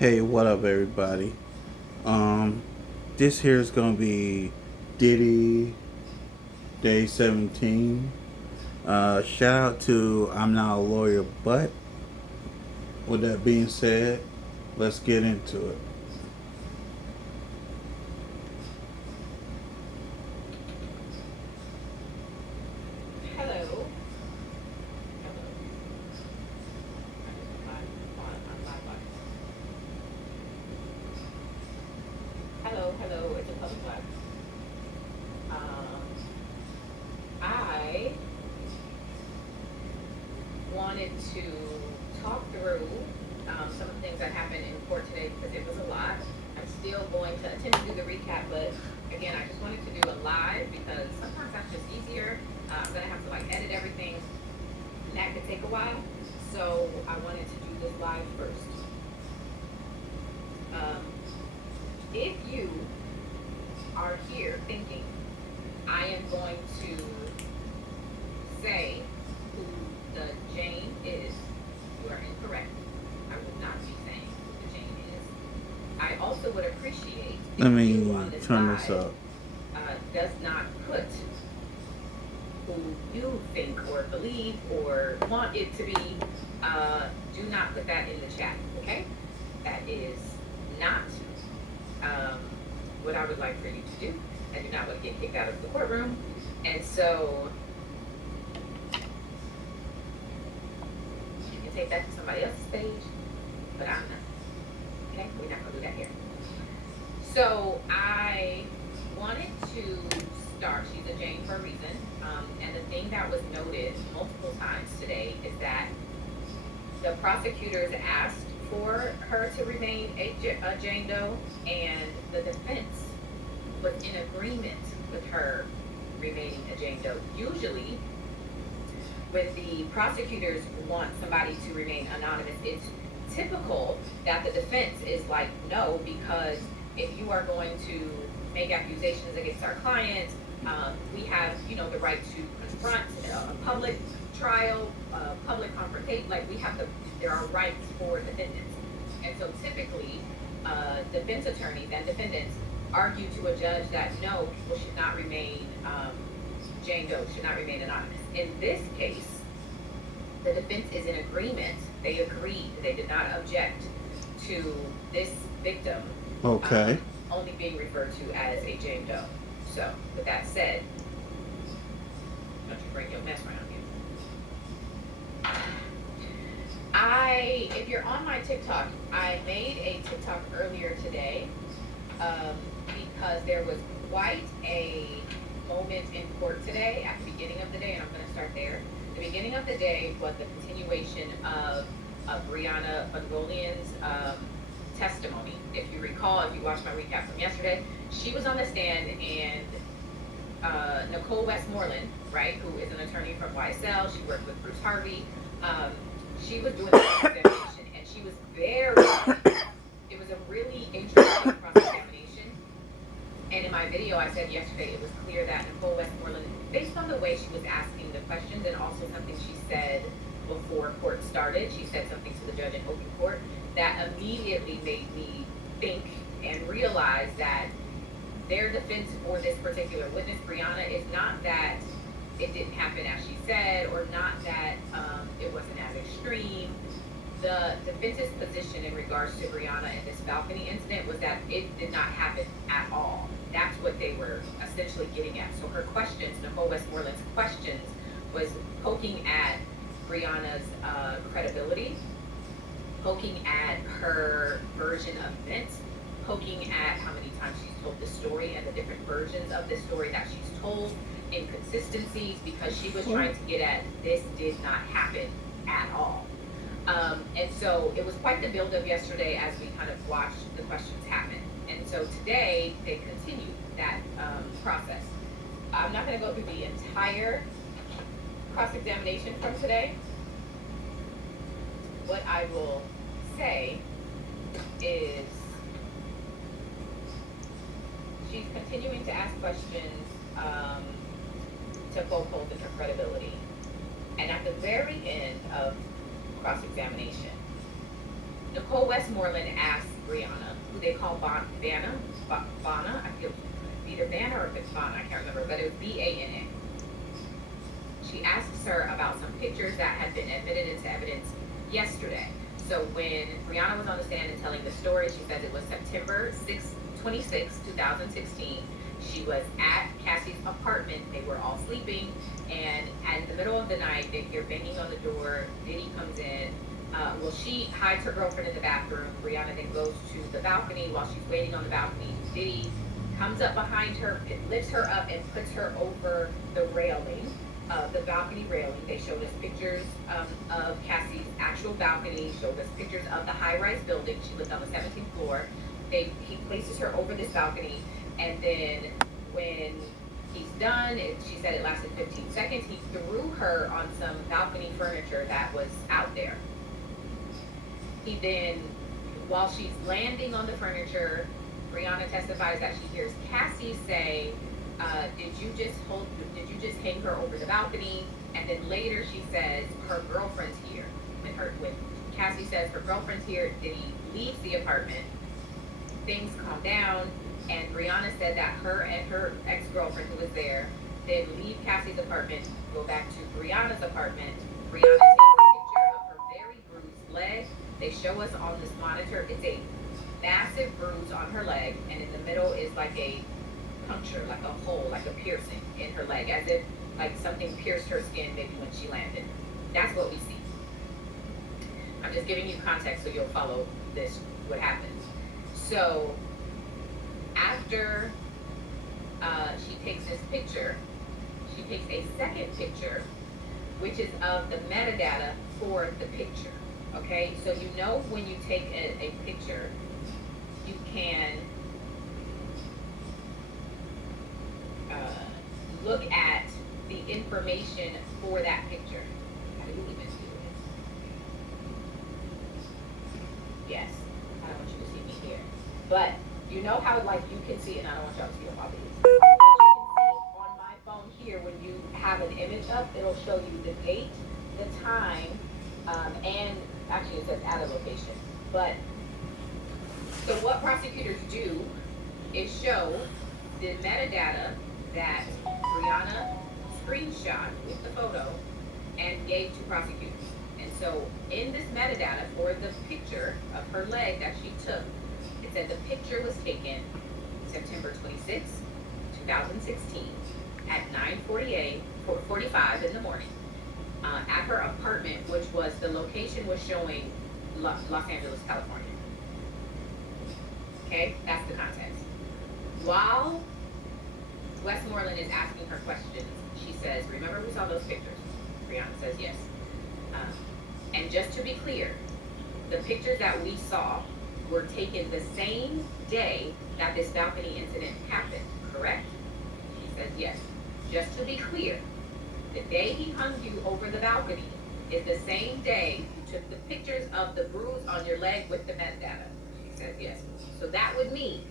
Hey, what up, everybody? Um, this here is gonna be Diddy Day 17. Shout out to I'm not a lawyer, but with that being said, let's get into it. Hello. Hello. I just went live on live live. Hello, hello. It's a public live. Um, I wanted to talk through some of the things that happened in court today because it was a lot. I'm still going to attempt to do the recap, but again, I just wanted to do a live because sometimes that's just easier. I'm gonna have to like edit everything, and that could take a while. So I wanted to do this live first. Um, if you are here thinking I am going to say who the Jane is, you are incorrect. I will not be saying who the Jane is. I also would appreciate Let if you me on this turn this live up. does not put who you think or believe or want it to be. Do not put that in the chat, okay? That is not um, what I would like for you to do. I do not want to get kicked out of the courtroom. And so you can take that to somebody else's page, but I'm not. Okay? We're not going to do that here. So I wanted to start. She's a Jane for a reason. And the thing that was noted multiple times today is that the prosecutors asked for her to remain a Jane Doe, and the defense was in agreement with her remaining a Jane Doe. Usually, when the prosecutors want somebody to remain anonymous, it's typical that the defense is like, no, because if you are going to make accusations against our clients, we have, the right to confront a public trial, public confrontation. Like there are rights for defendants, and so typically, defense attorneys and defendants argue to a judge that no, people should not remain Jane Doe, should not remain anonymous. In this case, the defense is in agreement. They agreed. They did not object to this victim Okay. only being referred to as a Jane Doe. So, with that said, don't you bring your mess around here. If you're on my TikTok, I made a TikTok earlier today because there was quite a moment in court today at the beginning of the day, and I'm going to start there. The beginning of the day was the continuation of Brianna Bagolian's testimony. If you recall, if you watched my recap from yesterday, she was on the stand, and Nicole Westmoreland, right, who is an attorney from YSL, she worked with Bruce Harvey, she was doing the cross-examination, and she was it was a really interesting cross-examination. And in my video, I said yesterday, it was clear that Nicole Westmoreland, based on the way she was asking the questions and also something she said before court started, she said something to the judge in open court that immediately made me think and realize that their defense for this particular witness, Brianna, is not that it didn't happen as she said, or not that it wasn't as extreme. The defense's position in regards to Brianna and this balcony incident was that it did not happen at all. That's what they were essentially getting at. So her questions, Nicole Westmoreland's questions, was poking at Brianna's credibility, poking at her version of events, poking at how many times she's told this story and the different versions of this story that she's told, inconsistencies, because she was trying to get at this did not happen at all. And so it was quite the build-up yesterday as we kind of watched the questions happen. And so today they continued that process. I'm not going to go through the entire cross-examination from today. What I will say is she's continuing to ask questions to poke holes in her credibility. And at the very end of cross-examination, Nicole Westmoreland asked Brianna, who they call Bana, I feel either Bana or if it's Bana, I can't remember, but it was Bana. She asks her about some pictures that had been admitted into evidence yesterday. So when Brianna was on the stand and telling the story, she says it was September 26, 2016. She was at Cassie's apartment. They were all sleeping, and in the middle of the night, they hear banging on the door. Diddy comes in. She hides her girlfriend in the bathroom. Brianna then goes to the balcony. While she's waiting on the balcony, Diddy comes up behind her, lifts her up, and puts her over the railing, the balcony railing. They showed us pictures of Cassie's actual balcony, showed us pictures of the high-rise building. She lived on the 17th floor. He places her over this balcony, and then when he's done, she said it lasted 15 seconds, he threw her on some balcony furniture that was out there. He then, while she's landing on the furniture, Brianna testifies that she hears Cassie say, did you just hang her over the balcony? And then later she says, her girlfriend's here. When Cassie says her girlfriend's here, Diddy leaves the apartment. Things calm down, and Brianna said that her and her ex-girlfriend who was there then leave Cassie's apartment, go back to Brianna's apartment. Brianna takes a picture of her very bruised leg. They show us on this monitor, it's a massive bruise on her leg, and in the middle is like a puncture, like a hole, like a piercing in her leg, as if like something pierced her skin maybe when she landed. That's what we see. I'm just giving you context so you'll follow this, what happens. So after she takes this picture, she takes a second picture, which is of the metadata for the picture. Okay, so you know when you take a picture, you can look at the information for that picture. How do you even do it? Yes, I don't want you to see me here. But you know how like you can see, and I don't want y'all to see them obviously. But you can see on my phone here when you have an image up, it'll show you the date, the time, and actually it says add a location. But so what prosecutors do is show the metadata that Brianna screenshot with the photo and gave to prosecutors. And so in this metadata for the picture of her leg that she took, it said the picture was taken September 26, 2016 at 9:45 in the morning at her apartment, which was, the location was showing Los Angeles, California. Okay, that's the context. While Westmoreland is asking her questions, she says, remember we saw those pictures? Brianna says yes. And just to be clear, the pictures that we saw were taken the same day that this balcony incident happened, correct? She says yes. Just to be clear, the day he hung you over the balcony is the same day you took the pictures of the bruise on your leg with the metadata. She says yes. So that would mean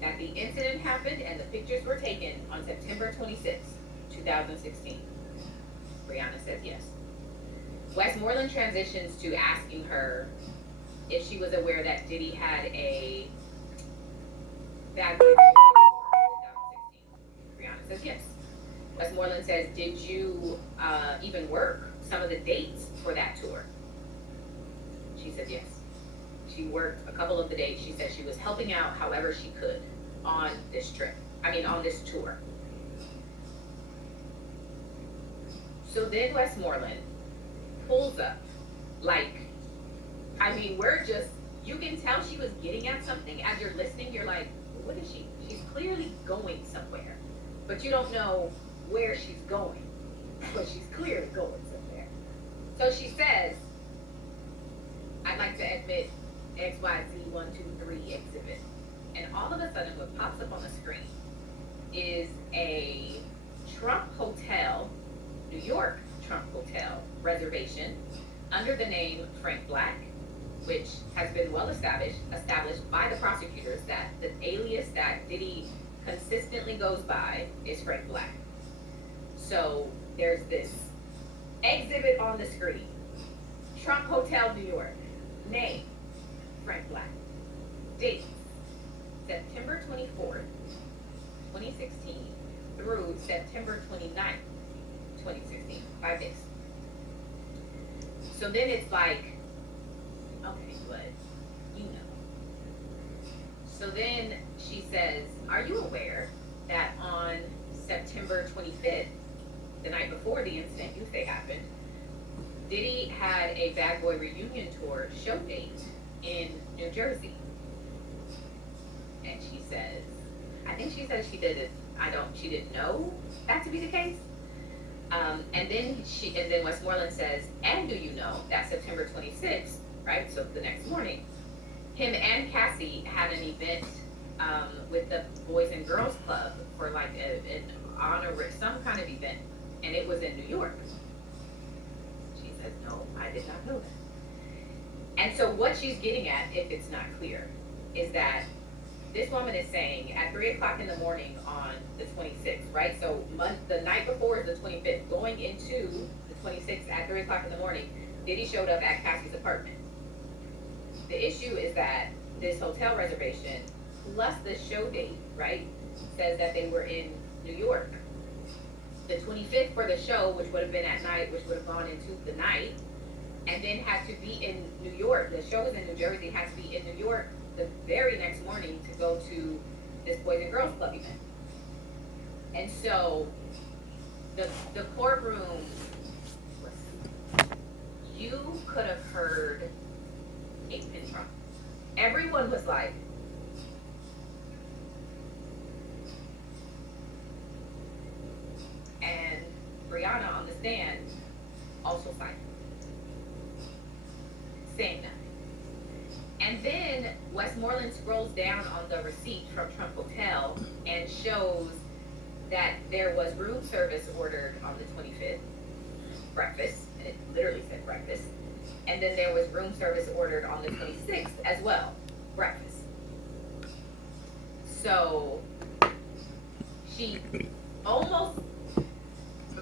that the incident happened and the pictures were taken on September 26, 2016. Brianna says yes. Westmoreland transitions to asking her if she was aware that Diddy had a bad boy in 2016. Brianna says yes. Westmoreland says, did you even work some of the dates for that tour? She said yes. She worked a couple of the dates. She said she was helping out however she could on this trip. On this tour. So then Westmoreland pulls up, you can tell she was getting at something as you're listening. You're like, what is she? She's clearly going somewhere, but you don't know where she's going, but she's clearly going somewhere. So she says, I'd like to admit XYZ123 exhibit. And all of a sudden what pops up on the screen is a Trump Hotel, New York Trump Hotel reservation under the name Frank Black, which has been well established by the prosecutors that the alias that Diddy consistently goes by is Frank Black. So there's this exhibit on the screen, Trump Hotel, New York, name So then it's like, okay, but you know. So then she says, are you aware that on September 25th, the night before the incident you say happened, Diddy had a Bad Boy reunion tour show date in New Jersey? And she says, I think she says she didn't. She didn't know that to be the case. And then Westmoreland says, and do you know that September 26th, right? So the next morning, him and Cassie had an event with the Boys and Girls Club for like an honor, some kind of event, and it was in New York. She says, no, I did not know that. And so what she's getting at, if it's not clear, is that this woman is saying at 3 o'clock in the morning on the 26th, right? So the night before is the 25th, going into the 26th at 3 o'clock in the morning, Diddy showed up at Cassie's apartment. The issue is that this hotel reservation plus the show date, right, says that they were in New York. The 25th for the show, which would have been at night, which would have gone into the night, and then had to be in New York. The show was in New Jersey, had to be in New York the very next morning to go to this Boys and Girls Club event. And so the courtroom, you could have heard a pin drop. Everyone was like, and Brianna on the stand also silent, saying nothing. And then Westmoreland scrolls down on the receipt from Trump Hotel and shows that there was room service ordered on the 25th, breakfast, and it literally said breakfast. And then there was room service ordered on the 26th as well, breakfast. So she almost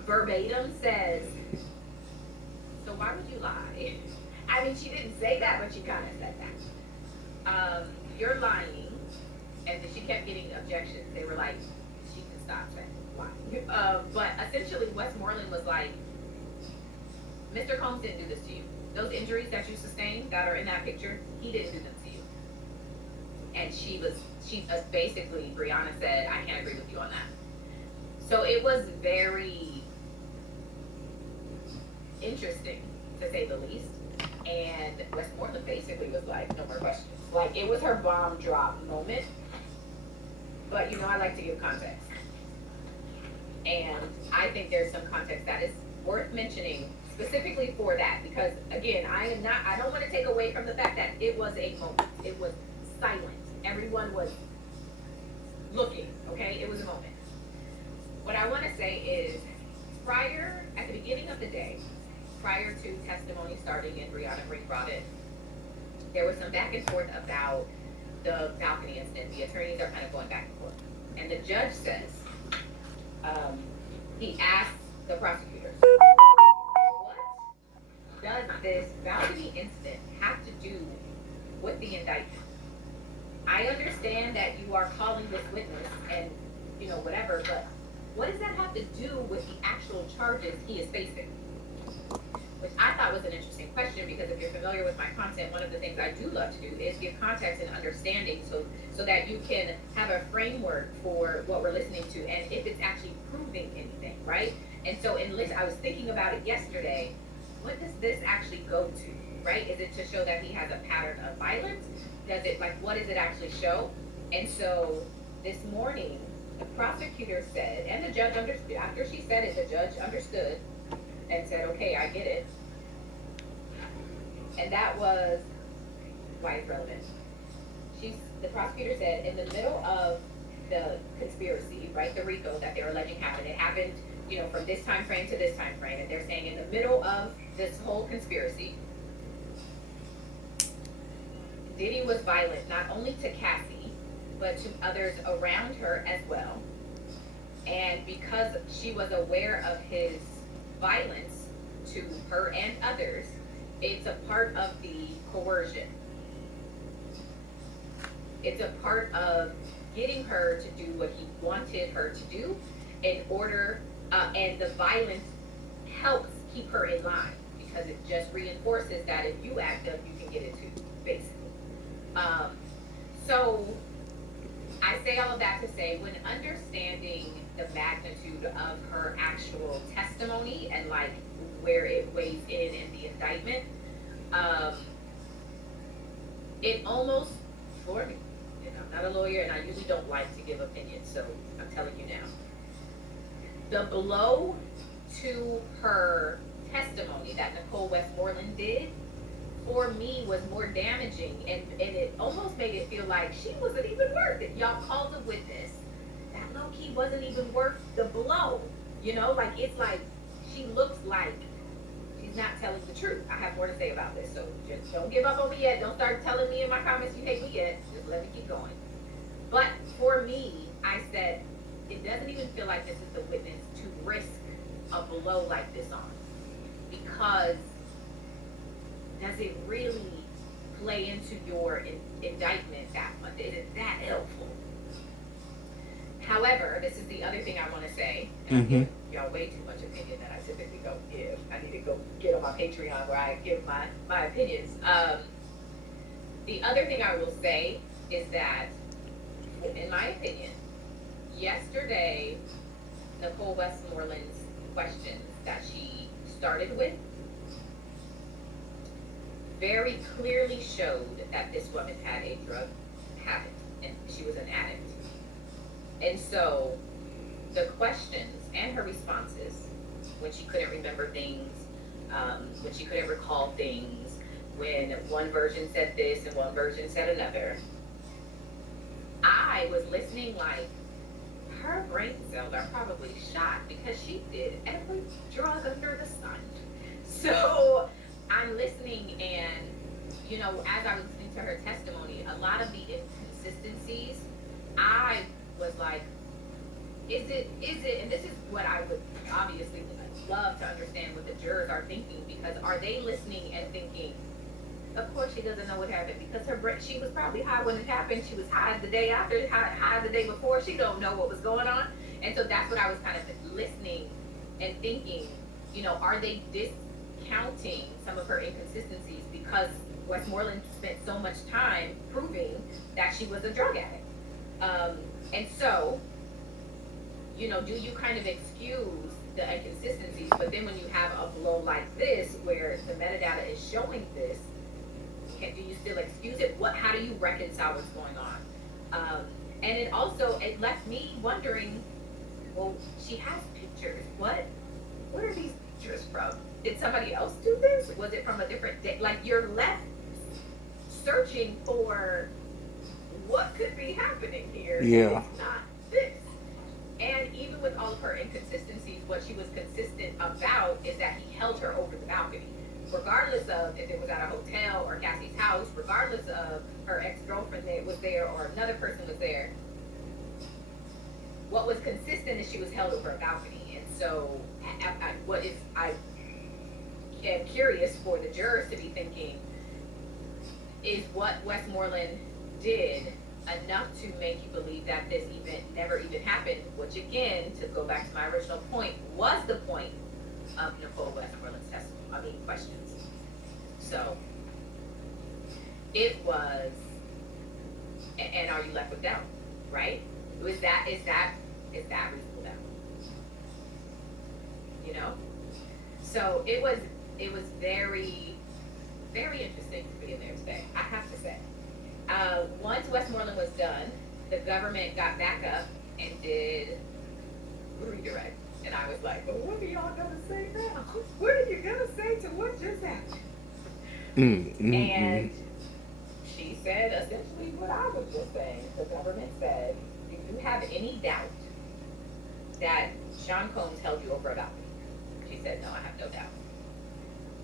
verbatim says, so why would you lie? I mean, she didn't say that, but she kind of said that. You're lying. And she kept getting objections. They were like, she can stop saying lying. But essentially, Westmoreland was like, Mr. Combs didn't do this to you. Those injuries that you sustained that are in that picture, he didn't do them to you. And she basically, Brianna said, I can't agree with you on that. So it was very interesting, to say the least. And Westmoreland basically was like, no more questions. Like, it was her bomb drop moment. But, you know, I like to give context. And I think there's some context that is worth mentioning specifically for that. Because, again, I don't want to take away from the fact that it was a moment. It was silent. Everyone was looking, okay? It was a moment. What I want to say is, at the beginning of the day, prior to testimony starting and Brianna brought it, there was some back and forth about the balcony incident. The attorneys are kind of going back and forth. And the judge says, he asked the prosecutors, what does this balcony incident have to do with the indictment? I understand that you are calling this witness and, you know, whatever, but what does that have to do with the actual charges he is facing? Which I thought was an interesting question, because if you're familiar with my content, one of the things I do love to do is give context and understanding so that you can have a framework for what we're listening to and if it's actually proving anything, right? And so I was thinking about it yesterday. What does this actually go to, right? Is it to show that he has a pattern of violence? What does it actually show? And so this morning, the prosecutor said, and the judge understood, after she said it, the judge understood and said, okay, I get it. And that was why it's relevant. The prosecutor said, in the middle of the conspiracy, right, the RICO that they're alleging happened, it happened, you know, from this time frame to this time frame, and they're saying in the middle of this whole conspiracy, Diddy was violent not only to Cassie, but to others around her as well. And because she was aware of his violence to her and others, it's a part of the coercion. It's a part of getting her to do what he wanted her to do in order, and the violence helps keep her in line. because it just reinforces that if you act up, you can get it too, basically. Um, so I say all of that to say, when understanding the magnitude of her actual testimony and like where it weighs in the indictment, um, it almost floored me. And I'm not a lawyer, and I usually don't like to give opinions, so I'm telling you now. The blow to her testimony that Nicole Westmoreland did, for me, was more damaging, and it almost made it feel like she wasn't even worth it. Y'all called a witness that low-key wasn't even worth the blow. You know, like, it's like she looks like she's not telling the truth. I have more to say about this, so just don't give up on me yet. Don't start telling me in my comments you hate me yet. Just let me keep going. But for me, I said, it doesn't even feel like this is the witness to risk a blow like this on. Because does it really play into your indictment that much? Is it that helpful? However, this is the other thing I want to say, and I give y'all way too much opinion that I typically don't give. I need to go get on my Patreon where I give my opinions. The other thing I will say is that, in my opinion, yesterday, Nicole Westmoreland's questions that she started with very clearly showed that this woman had a drug habit and she was an addict. And so the questions and her responses, when she couldn't remember things, when she couldn't recall things, when one version said this and one version said another, I was listening like, her brain cells are probably shot because she did every drug under the sun. So I'm listening, and, you know, as I was listening to her testimony, a lot of the inconsistencies, I was like, is it, and this is what I would obviously love to understand what the jurors are thinking, because are they listening and thinking, of course she doesn't know what happened, because she was probably high when it happened, she was high the day after, high the day before, she don't know what was going on. And so that's what I was kind of listening and thinking, you know, are they discounting some of her inconsistencies because Westmoreland spent so much time proving that she was a drug addict? And so, you know, do you kind of excuse the inconsistencies, but then when you have a blow like this, where the metadata is showing this, do you still excuse it? How do you reconcile what's going on? And it left me wondering, well, she has pictures. What are these pictures from? Did somebody else do this? Was it from a different day? Like, you're left searching for what could be happening here. Yeah. It's not this. And even with all of her inconsistencies, what she was consistent about is that he held her over the balcony. Regardless of if it was at a hotel or Cassie's house, regardless of her ex-girlfriend that was there or another person was there, what was consistent is she was held over a balcony. And so I am curious for the jurors to be thinking, is what Westmoreland did enough to make you believe that this event never even happened, which again, to go back to my original point, was the point of Nicole Westmoreland's questions. So it was, and are you left with doubt, right? Is that reasonable doubt? You know? So it was very, very interesting to be in there today, I have to say. Once Westmoreland was done, the government got back up and did redirect. And I was like, well, what are y'all going to say now? What are you going to say to what just happened? And she said essentially what I was just saying. The government said, do you have any doubt that Sean Combs held you over a balcony? She said, no, I have no doubt.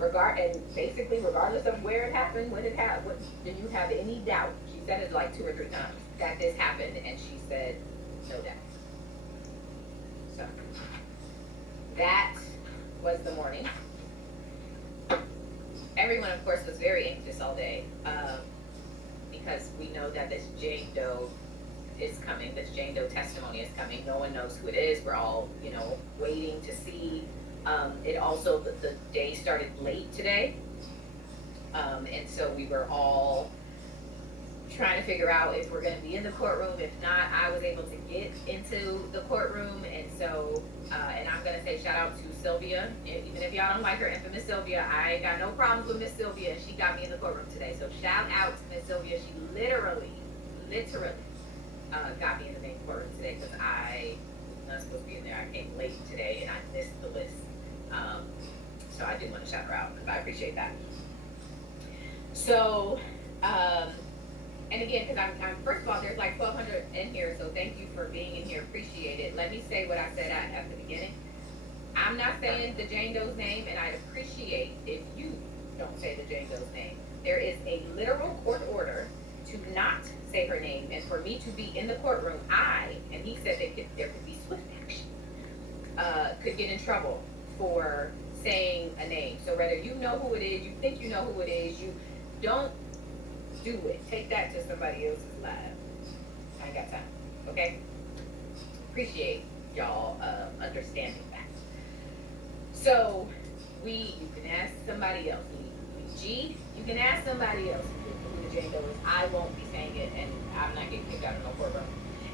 And basically, regardless of where it happened, when it happened, do you have any doubt? She said it like 2 or 3 times that this happened, and she said, no doubt. So that was the morning. Everyone, of course, was very anxious all day because we know that this Jane Doe is coming. This Jane Doe testimony is coming. No one knows who it is. We're all, waiting to see It also, the day started late today. And so we were all trying to figure out if we're going to be in the courtroom. If not, I was able to get into the courtroom. And so, and I'm going to say shout out to Sylvia. Even if y'all don't like her, infamous Sylvia, I ain't got no problems with Miss Sylvia. She got me in the courtroom today. So shout out to Miss Sylvia. She literally got me in the main courtroom today because I was not supposed to be in there. I came late today and I missed the list. So I do want to shout her out because I appreciate that. So, and again, because I'm first of all, there's like 1,200 in here, so thank you for being in here. Appreciate it. Let me say what I said at the beginning. I'm not saying the Jane Doe's name, and I'd appreciate if you don't say the Jane Doe's name. There is a literal court order to not say her name, and for me to be in the courtroom, and he said that there could be swift action, could get in trouble for saying a name. So whether you know who it is, you think you know who it is, you don't do it. Take that to somebody else's life. I ain't got time. Okay? Appreciate y'all understanding that. So you can ask somebody else. G, you can ask somebody else who the Jane Doe is. I won't be saying it, and I'm not getting kicked out of no courtroom.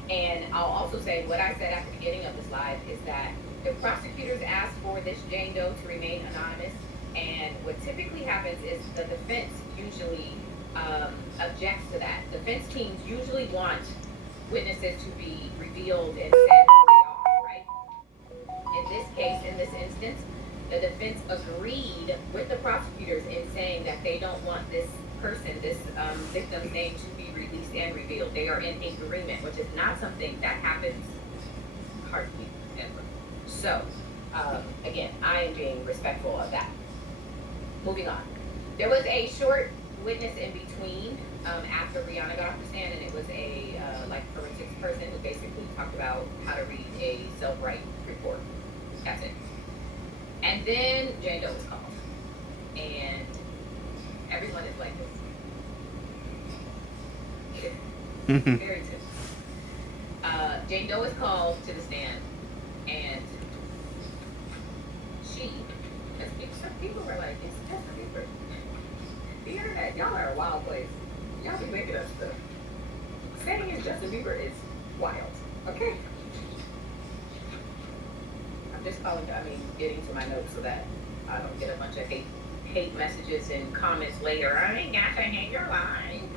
And I'll also say what I said at the beginning of this live is that the prosecutors asked for this Jane Doe to remain anonymous, and what typically happens is the defense usually objects to that. Defense teams usually want witnesses to be revealed and said who they are, right? In this case, in this instance, the defense agreed with the prosecutors in saying that they don't want this person, this victim's name to be released and revealed. They are in agreement, which is not something that happens hardly ever. So, again, I am being respectful of that. Moving on. There was a short witness in between after Rihanna got off the stand, and it was a forensics person who basically talked about how to read a self-right report. That's it. And then Jane Doe was called, and everyone is like this. Very good. Jane Doe is called to the stand, and some people were like, "It's Justin Bieber." The internet, y'all are a wild place. Y'all be making up stuff. Saying it's Justin Bieber is wild. Okay. I'm just getting to my notes so that I don't get a bunch of hate messages and comments later. I ain't got to hate your line.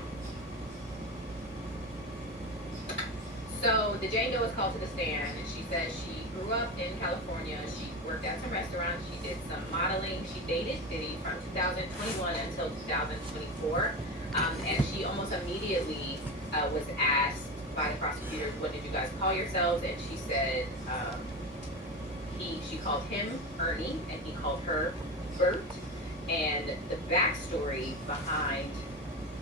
So the Jane Doe was called to the stand, and she said she grew up in California. She worked at some restaurants. She did some modeling. She dated Diddy from 2021 until 2024. And she almost immediately was asked by the prosecutors, "What did you guys call yourselves?" And she said she called him Ernie, and he called her Bert. And the backstory behind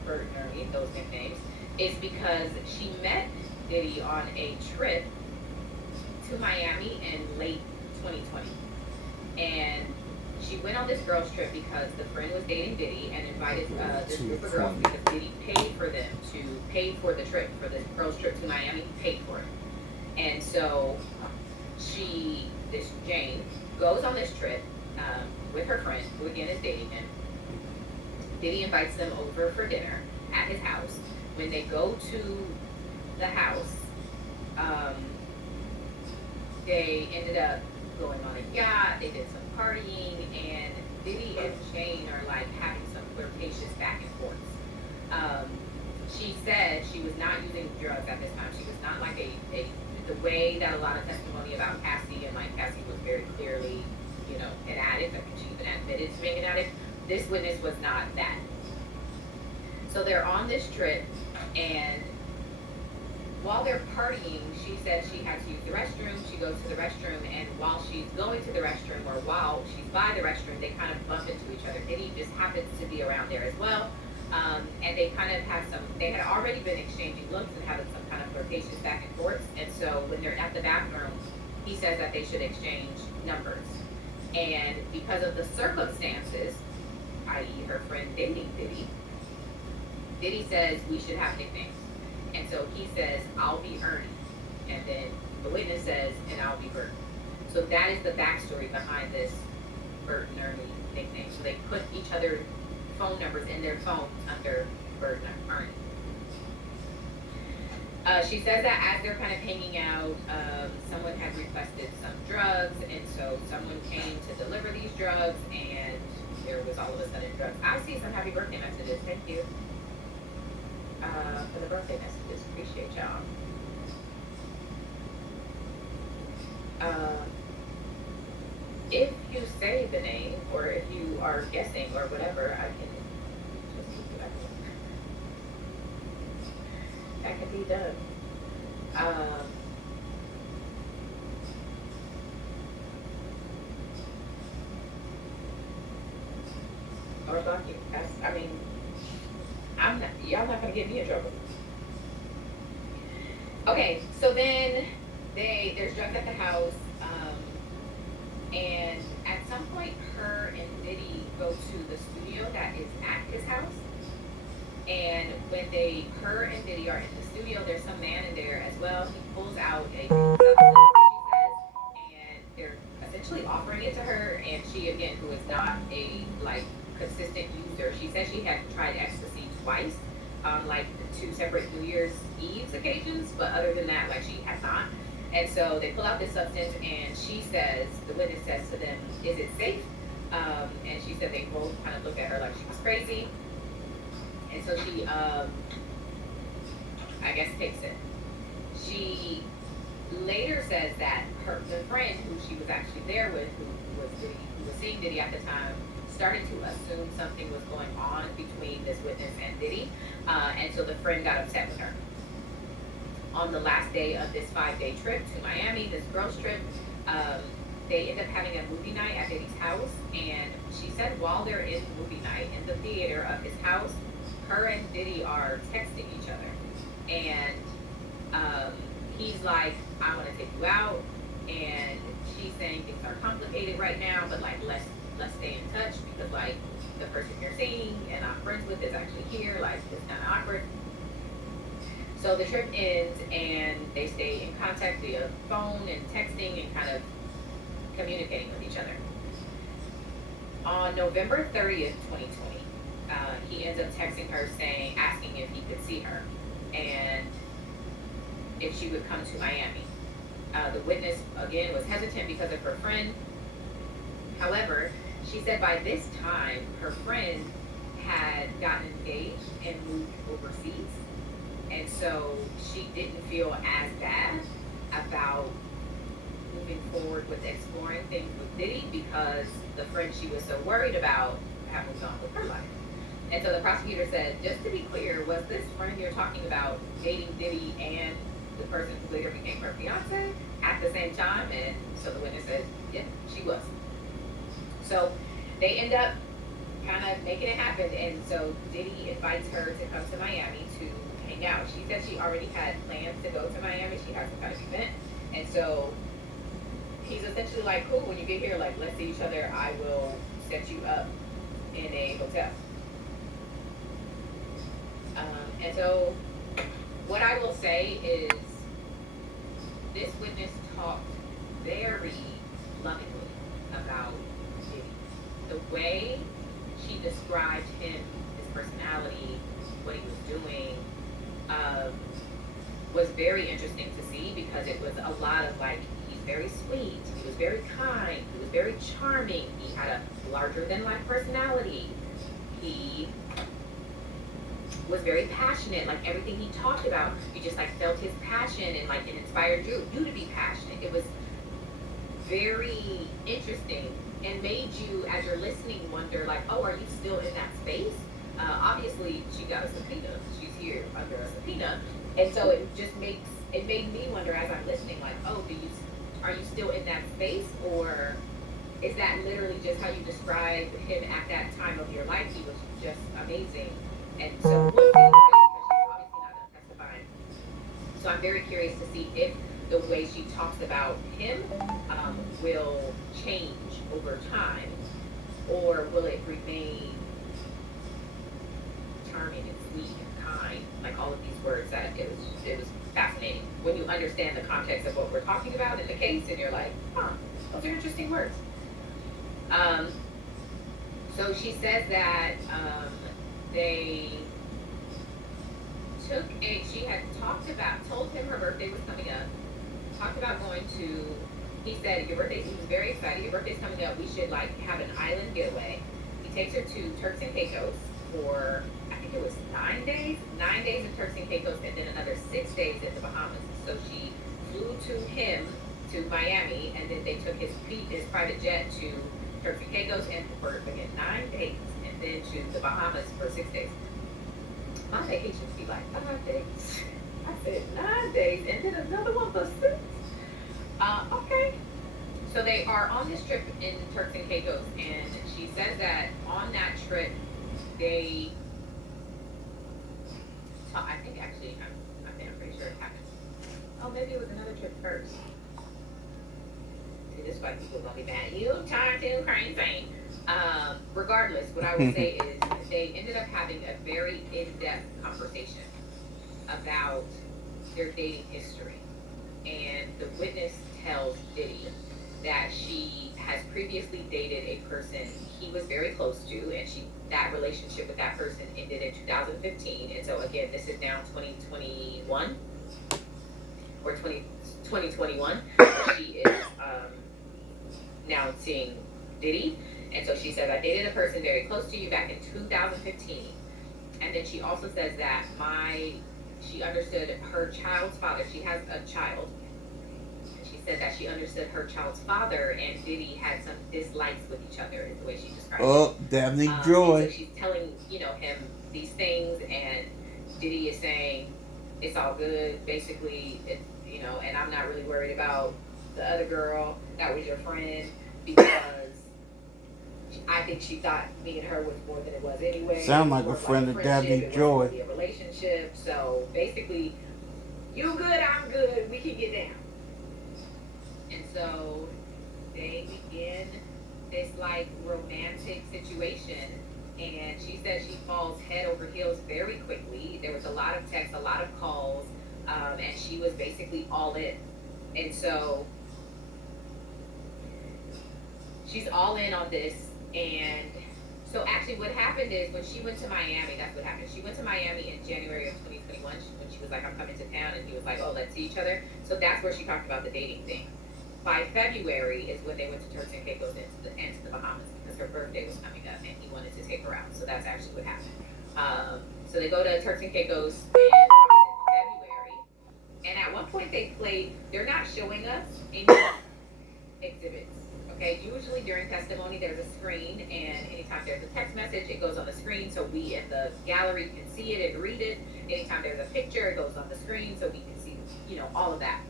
Bert and Ernie, those nicknames, is because she met Diddy on a trip to Miami in late 2020. And she went on this girls trip because the friend was dating Diddy and invited this group of girls because Diddy paid for them to pay for the trip, for the girls trip to Miami, paid for it. And so this Jane, goes on this trip with her friend, who again is dating him. Diddy invites them over for dinner at his house. When they go to the house, they ended up going on a yacht. They did some partying, and Diddy and Jane are like having some flirtatious back and forth. She said she was not using drugs at this time. She was not like the way that a lot of testimony about Cassie, and like Cassie was very clearly, an addict. I think she even admitted to being an addict. This witness was not that. So they're on this trip, and while they're partying, she said she had to use the restroom. She goes to the restroom, and while she's going to the restroom, or while she's by the restroom, they kind of bump into each other. Diddy just happens to be around there as well. And they kind of they had already been exchanging looks and having some kind of flirtatious back and forth. And so when they're at the bathroom, he says that they should exchange numbers. And because of the circumstances, i.e. her friend dating Diddy, Diddy says we should have nicknames. And so he says, "I'll be Ernie." And then the witness says, "And I'll be Bert." So that is the backstory behind this Bert and Ernie nickname. So they put each other's phone numbers in their phones under Bert and Ernie. She says that as they're kind of hanging out, someone had requested some drugs, and so someone came to deliver these drugs, and there was all of a sudden drugs. I see some happy birthday messages. Thank you for the birthday messages. Appreciate y'all. If you say the name, or if you are guessing, or whatever, I can just keep you back. That can be done. Or about you. I mean, y'all not gonna get me in trouble. Okay, so then there's drugs at the house, and at some point, her and Diddy go to the studio that is at his house. And when her and Diddy are in the studio, there's some man in there as well. He pulls out a substance, she says, and they're essentially offering it to her. And she, again, who is not a consistent user, she said she had tried ecstasy twice on two separate New Year's Eve's occasions, but other than that, she has not. And so they pull out this substance, and she says, the witness says to them, "Is it safe?" And she said they both kind of looked at her like she was crazy. And so she, I guess, takes it. She later says that the friend who she was actually there with, who was seeing Diddy at the time, started to assume something was going on between this witness and Diddy. And so the friend got upset with her. On the last day of this 5-day trip to Miami, this girls' trip, they end up having a movie night at Diddy's house. And she said while they're in movie night in the theater of his house, her and Diddy are texting each other. And he's like, "I want to take you out." And she's saying things are complicated right now, but let's stay in touch because the person you're seeing and I'm friends with is actually here. It's kind of awkward. So the trip ends, and they stay in contact via phone and texting and kind of communicating with each other. On November 30th, 2020, he ends up texting her asking if he could see her and if she would come to Miami. The witness, again, was hesitant because of her friend. However, she said by this time, her friend had gotten engaged and moved overseas. And so she didn't feel as bad about moving forward with exploring things with Diddy because the friend she was so worried about had moved on with her life. And so the prosecutor said, just to be clear, was this friend you're talking about dating Diddy and the person who later became her fiance at the same time? And so the witness said, yeah, she was. So they end up kind of making it happen. And so Diddy invites her to come to Miami to hang out. She said she already had plans to go to Miami. She had some kind of event. And so he's essentially like, cool, when you get here, let's see each other. I will set you up in a hotel. And so what I will say is this witness talked very lovingly about Diddy. The way she described him, his personality, what he was doing, was very interesting to see because it was a lot of he's very sweet, he was very kind, he was very charming, he had a larger than life personality, he was very passionate. Everything he talked about, you just felt his passion, and it inspired you to be passionate. It was very interesting and made you, as you're listening, wonder oh, are you still in that space? Obviously she got a subpoena, she's here under a subpoena, and so it made me wonder as I'm listening, oh, are you still in that space, or is that literally just how you describe him at that time of your life? He was just amazing. And so we'll see, because she's obviously not going to testify. So I'm very curious to see if the way she talks about him will change over time, or will it remain charming and sweet and kind, all of these words. That it was fascinating when you understand the context of what we're talking about in the case, and you're like, huh, Those are interesting words. Um, so she says that they she had told him her birthday was coming up, talked about going to, he said, he was very excited, your birthday's coming up, we should like have an island getaway. He takes her to Turks and Caicos for, I think it was 9 days in Turks and Caicos, and then another 6 days in the Bahamas. So she flew to him to Miami, and then they took his private jet to Turks and Caicos, and for again 9 days, and then to the Bahamas for 6 days. My vacation would be like 5 days. I said 9 days, and then another one for 6. Okay. So they are on this trip in Turks and Caicos, and she says that on that trip, I think actually, I'm pretty sure it happened. Oh, maybe it was another trip first. See, this is why people gonna be mad. You trying to crazy. Regardless, what I would say is they ended up having a very in-depth conversation about their dating history. And the witness tells Diddy that she has previously dated a person he was very close to, and that relationship with that person ended in 2015. And so again, this is now 2021 or 2021. She is now seeing Diddy. And so she says, I dated a person very close to you back in 2015. And then she also says that she understood her child's father. She has a child. And she said that she understood her child's father and Diddy had some dislikes with each other, is the way she described it. Oh, Daphne Joy. So she's telling, him these things, and Diddy is saying, it's all good, basically, and I'm not really worried about the other girl that was your friend, because I think she thought me and her was more than it was anyway. Sound like a friend of Daphne Joy. It wasn't really a relationship. So basically, you good, I'm good, we can get down. And so they begin this like romantic situation, and she says she falls head over heels very quickly. There was a lot of texts, a lot of calls, and she was basically all in. And so she's all in on this. And so actually what happened is when she went to Miami, that's what happened. She went to Miami in January of 2021 when she was like, I'm coming to town, and he was like, oh, let's see each other. So that's where she talked about the dating thing. By February is when they went to Turks and Caicos and to the Bahamas, because her birthday was coming up and he wanted to take her out. So that's actually what happened. So they go to Turks and Caicos in February. And at one point they're not showing us any exhibits. Okay, usually during testimony there's a screen, and anytime there's a text message, it goes on the screen so we in the gallery can see it and read it. Anytime there's a picture, it goes on the screen so we can see, all of that.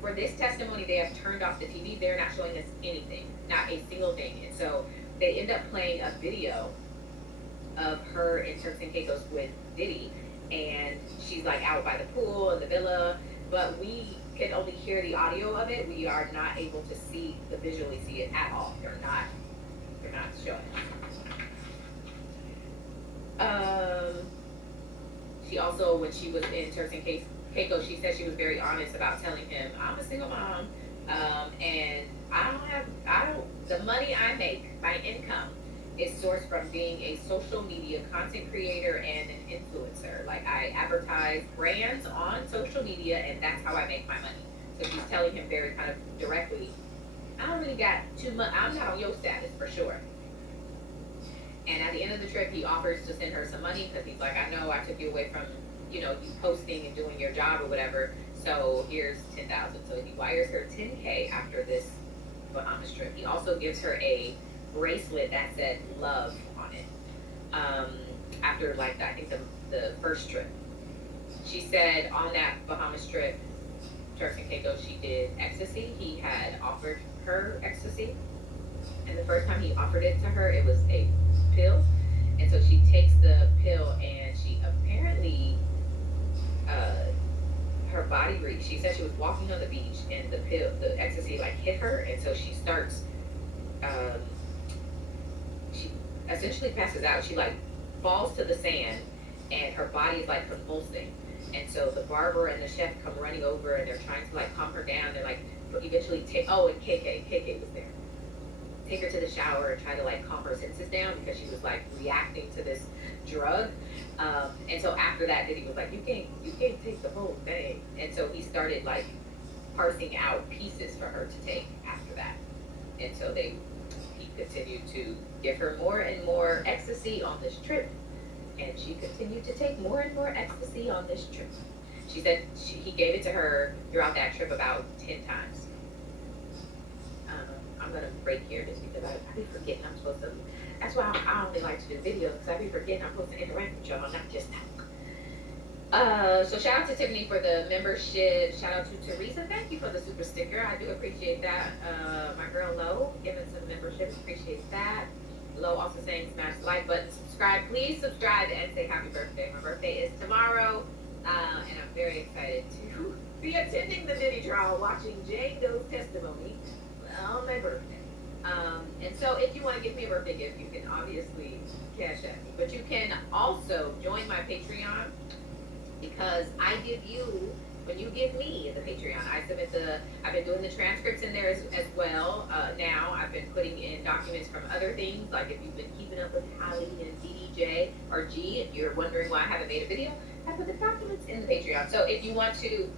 For this testimony, they have turned off the TV. They're not showing us anything, not a single thing. And so they end up playing a video of her in Turks and Caicos with Diddy, and she's like out by the pool in the villa, but we can only hear the audio of it. We are not able to visually see it at all. They're not showing us. She also, when she was in Turks and Caicos, she said she was very honest about telling him, I'm a single mom, and the money I make, my income, is sourced from being a social media content creator and an influencer. Like, I advertise brands on social media, and that's how I make my money. So she's telling him very kind of directly, I don't really got too much, I'm not on your status for sure. And at the end of the trip, he offers to send her some money, because he's like, I know I took you away from, you posting and doing your job or whatever, so here's $10,000. So he wires her $10K after this Bahamas trip. He also gives her a bracelet that said love on it. After like I think the first trip, she said on that Bahamas trip, Turks and Caicos, she did ecstasy. He had offered her ecstasy, and the first time he offered it to her, it was a pill, and so she takes the pill, and she apparently her body reached. She said she was walking on the beach, and the ecstasy like hit her, and so she starts. She essentially passes out. She like falls to the sand, and her body is like convulsing. And so the barber and the chef come running over and they're trying to like calm her down. They're like, eventually take, oh, and KK was there. Take her to the shower and try to like calm her senses down because she was like reacting to this drug. And so after that, Diddy was like, you can't take the whole thing. And so he started like parsing out pieces for her to take after that. And so he continued to give her more and more ecstasy on this trip. And she continued to take more and more ecstasy on this trip. She said he gave it to her throughout that trip about 10 times. I'm going to break here just because I be forgetting I'm supposed to. That's why I only like to do videos because I be forgetting I'm supposed to interact with y'all, not just talk. So shout out to Tiffany for the membership. Shout out to Teresa. Thank you for the super sticker. I do appreciate that. My girl Lo giving some membership. Appreciate that. Lo also saying smash the like button, subscribe. Please subscribe and say happy birthday. My birthday is tomorrow. And I'm very excited to be attending the Diddy trial, watching Jane Doe's testimony on my birthday. And so if you want to give me a birthday gift, you can obviously cash at me. But you can also join my Patreon because I give you, when you give me the Patreon, I've been doing the transcripts in there as well. Now I've been putting in documents from other things, like if you've been keeping up with Hallie and DDJ or G, if you're wondering why I haven't made a video, I put the documents in the Patreon. So if you want to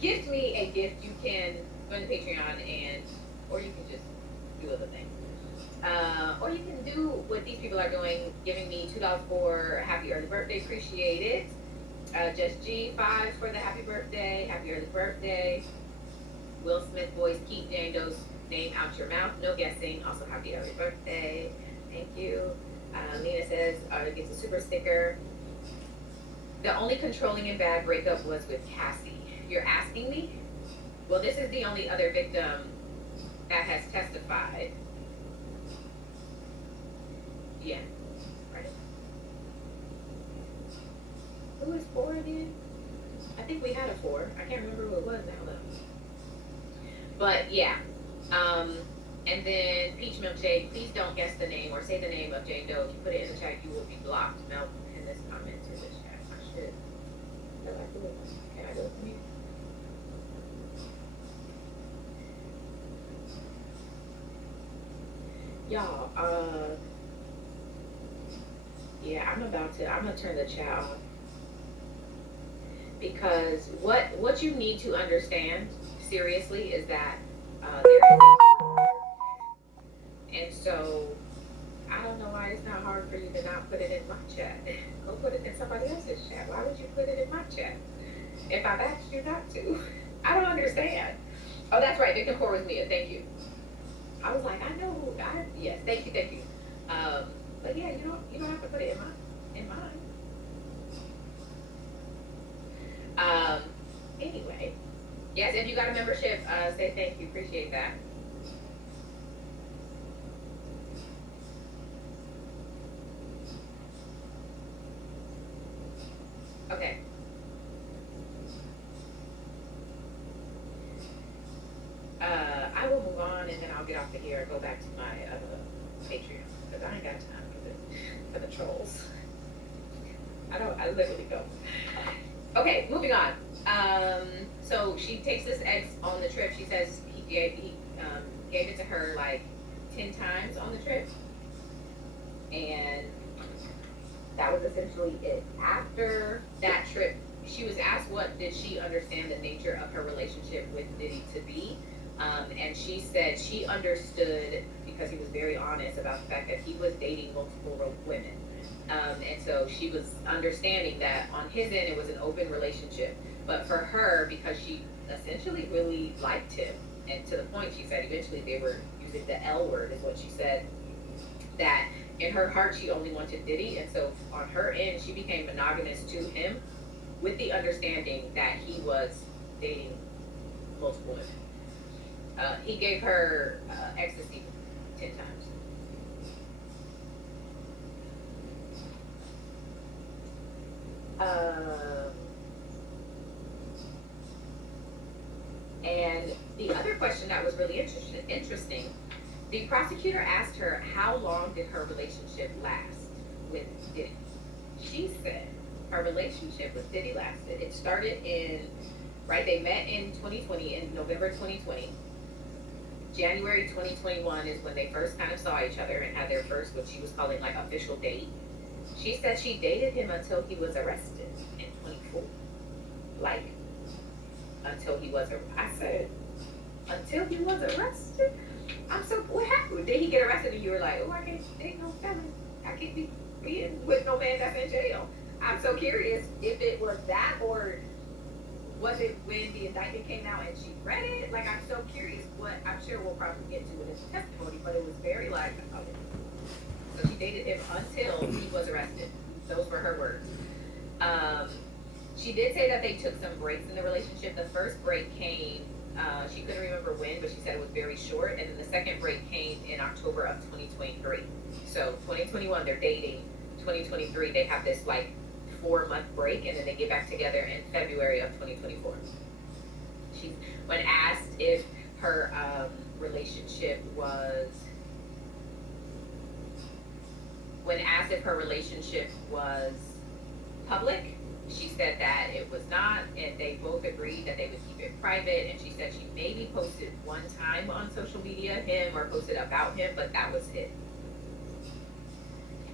gift me a gift, you can join the Patreon or you can just do other things. Or you can do what these people are doing, giving me $2 for happy early birthday, appreciate it. Just G5 for the happy birthday, happy early birthday. Will Smith boys, keep Jane Doe's name out your mouth, no guessing. Also happy early birthday, thank you. Nina says, gets a super sticker. The only controlling and bad breakup was with Cassie. You're asking me? Well, this is the only other victim that has testified. Yeah, right. Who is 4 again? I think we had a 4. I can't remember who it was now though. But yeah. And then Peach Milkshake, please don't guess the name or say the name of Jane Doe. If you put it in the chat, you will be blocked. No, in this comment in the chat. I should. No, I do it. Can I do it from here? Y'all, yeah, I'm gonna turn the chat off. Because what you need to understand, seriously, is that there is and so I don't know why it's not hard for you to not put it in my chat. Go put it in somebody else's chat. Why would you put it in my chat if I've asked you not to? I don't understand. Oh, that's right. Victim 4 was Mia. Thank you. I was like, I know who. Yes, thank you. But yeah, you don't have to put it in mine. Anyway, yes, if you got a membership, say thank you. Appreciate that. Okay. I will move on and then I'll get off of here and go back to my Patreon because I ain't got time for the trolls. I literally don't. Okay, moving on. So she takes this ex on the trip. She says he gave it to her like 10 times on the trip. And that was essentially it. After that trip, she was asked what did she understand the nature of her relationship with Diddy to be. And she said she understood because he was very honest about the fact that he was dating multiple women. And so she was understanding that on his end it was an open relationship. But for her, because she essentially really liked him, and to the point she said eventually they were using the L word is what she said, that in her heart she only wanted Diddy. And so on her end she became monogamous to him with the understanding that he was dating multiple women. He gave her ecstasy 10 times. And the other question that was really interesting, the prosecutor asked her how long did her relationship last with Diddy. She said her relationship with Diddy lasted. It started in, right, they met in 2020, in November 2020. January 2021 is when they first kind of saw each other and had their first, what she was calling like official date. She said she dated him until he was arrested in 24. Like, until he was, I said, until he was arrested? I'm so, what happened? Did he get arrested and you were like, oh, I can't date no felon. I can't be being with no man that's in jail. I'm so curious if it was that, or was it when the indictment came out and she read it? Like, I'm so curious what, I'm sure we'll probably get to in his testimony, but it was very like, okay. So she dated him until he was arrested. Those were her words. She did say that they took some breaks in the relationship. The first break came, she couldn't remember when, but she said it was very short. And then the second break came in October of 2023. So 2021, they're dating. 2023, they have this like 4-month break, and then they get back together in February of 2024. She, when asked if her relationship was public, she said that it was not, and they both agreed that they would keep it private. And she said she maybe posted one time on social media him, or posted about him, but that was it.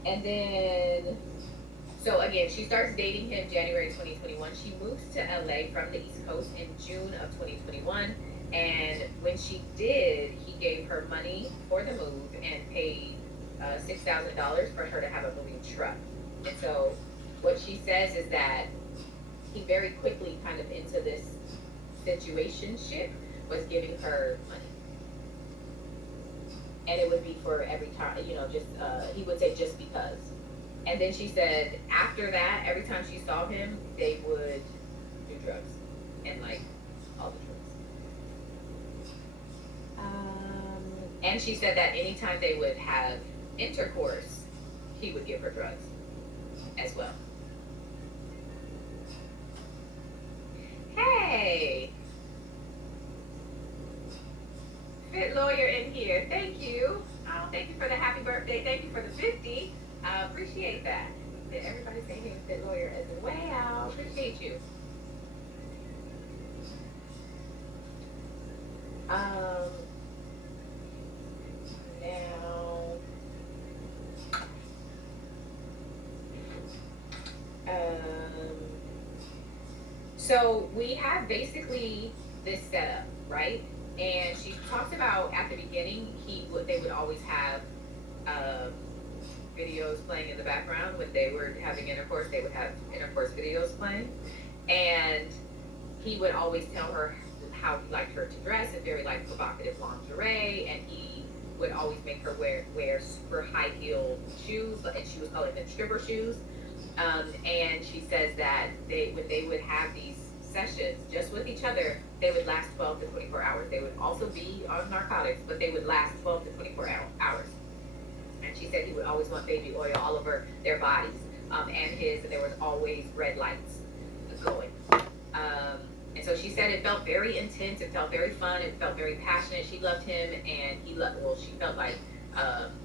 And then, so again, she starts dating him January 2021. She moves to LA from the East Coast in June of 2021. And when she did, he gave her money for the move and paid $6,000 for her to have a moving truck. And so what she says is that he very quickly, kind of into this situationship, was giving her money. And it would be for every time, just, he would say just because. And then she said after that, every time she saw him, they would do drugs. And like, all the drugs. And she said that anytime they would have intercourse, he would give her drugs as well. Hey, Fit Lawyer in here. Thank you. Oh, thank you for the happy birthday. Thank you for the 50. I appreciate that. Did everybody say hey, Fit Lawyer as well? Appreciate you. Now, so we have basically this setup, right? And she talked about at the beginning, they would always have videos playing in the background. When they were having intercourse, they would have intercourse videos playing. And he would always tell her how he liked her to dress in very like provocative lingerie, and he would always make her wear super high heel shoes, and she was calling them stripper shoes. And she says that when they would have these sessions just with each other, they would last 12 to 24 hours. They would also be on narcotics, but they would last 12 to 24 hours. And she said he would always want baby oil all over their bodies, and there was always red lights going. And so she said it felt very intense, it felt very fun, it felt very passionate. She loved him, and she felt like,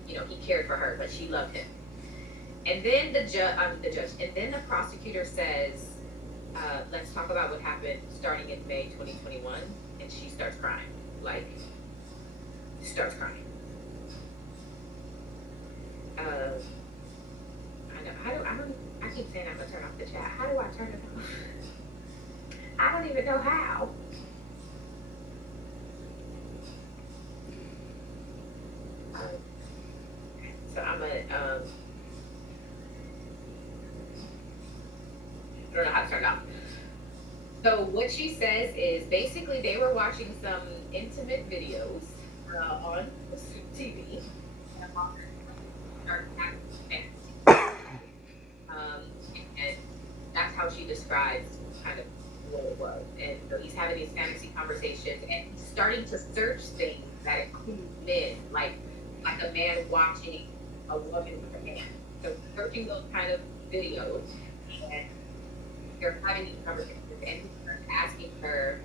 he cared for her, but she loved him. And then and then the prosecutor says, let's talk about what happened starting in May 2021. And she starts crying, I keep saying I'm gonna turn off the chat. How do I turn it off? I don't even know how. So I'm gonna, I don't know how to turn it off. So what she says is basically they were watching some intimate videos on TV. And that's how she describes kind of what it was. And so he's having these fantasy conversations, and he's starting to search things that include men, like a man watching a woman with a man. So searching those kind of videos, and they're having these conversations, and he's asking her,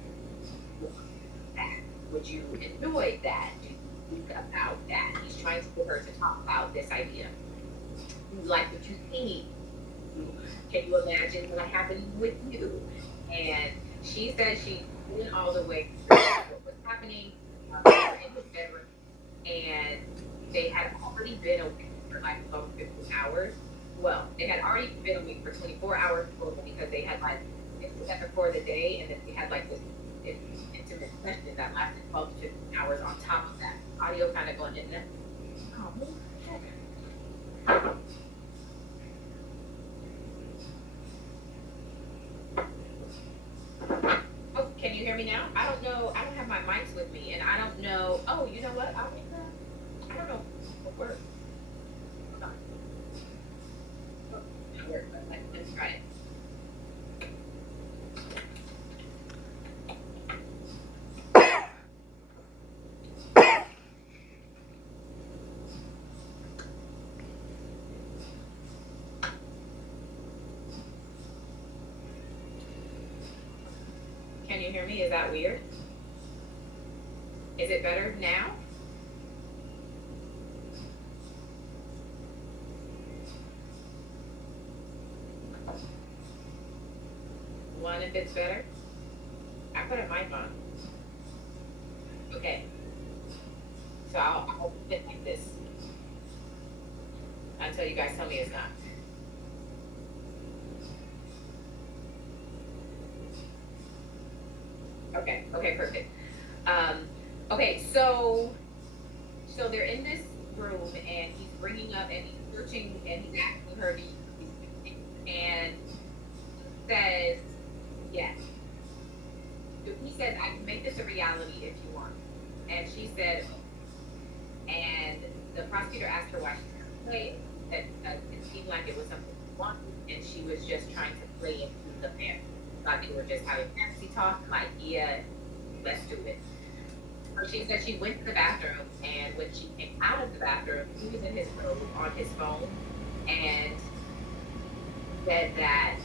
would you enjoy that? Do you think about that? He's trying to get her to talk about this idea. You like what you see Can you imagine what happened with you? And she said she went all the way to figure out what was happening. They were in his bedroom and they had already been awake for like 12, 15 hours. Well, they had already been awake for 24 hours total because they had like been together for the day and then they had like this intimate session that lasted 12 to 15 hours on top of that. Audio kind of going in there. Oh, oh, can you hear me now? I don't know. I don't have my mics with me, and I don't know. Oh, you know what? I don't know what works. Hold on. Oh, it worked, but let's try it. Can you hear me? Is that weird? Is it better now? One if it's better. I put a mic on. Okay. So I'll fit like this until you guys tell me it's not. Okay. Okay. Perfect. Okay. So they're in this room and he's bringing up and he's searching and he's asking her to use these and says yes. He says I can make this a reality if you want. And she said, and the prosecutor asked her why she couldn't play it. That it seemed like it was something she wanted, and she was just trying to play into the fantasy. Thought they were just having fantasy talk, like, yeah, let's do it. So she said she went to the bathroom, and when she came out of the bathroom, he was in his room on his phone, and said that,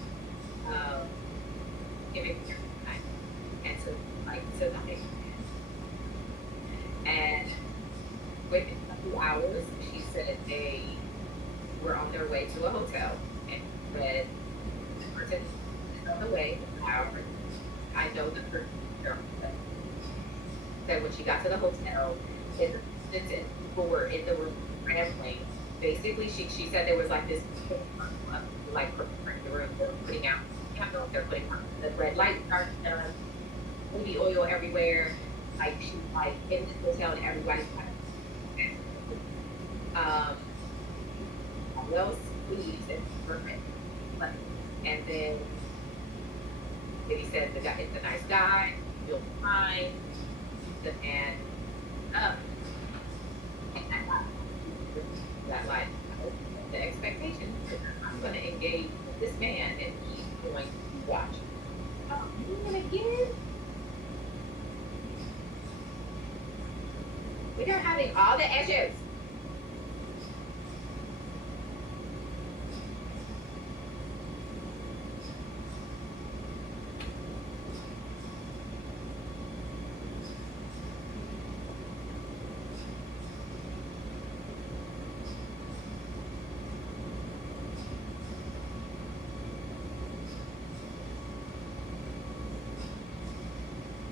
giving her time, and so, like, so nothing. And within a few hours, she said they were on their way to a hotel and said the person is on the way. However, I know the person said when she got to the hotel, his assistants and people were in the room rambling. Basically, she said there was like this like preparing the room, they were putting out candles, they're putting out the red light started on, baby oil everywhere. Like she was like in this hotel and everybody's kind of well squeezed and perfect. And then he said the guy is a nice guy, you'll be fine. And and that like the expectation is I'm gonna engage with this man and he's going to watch. Oh, man again? We are having all the issues.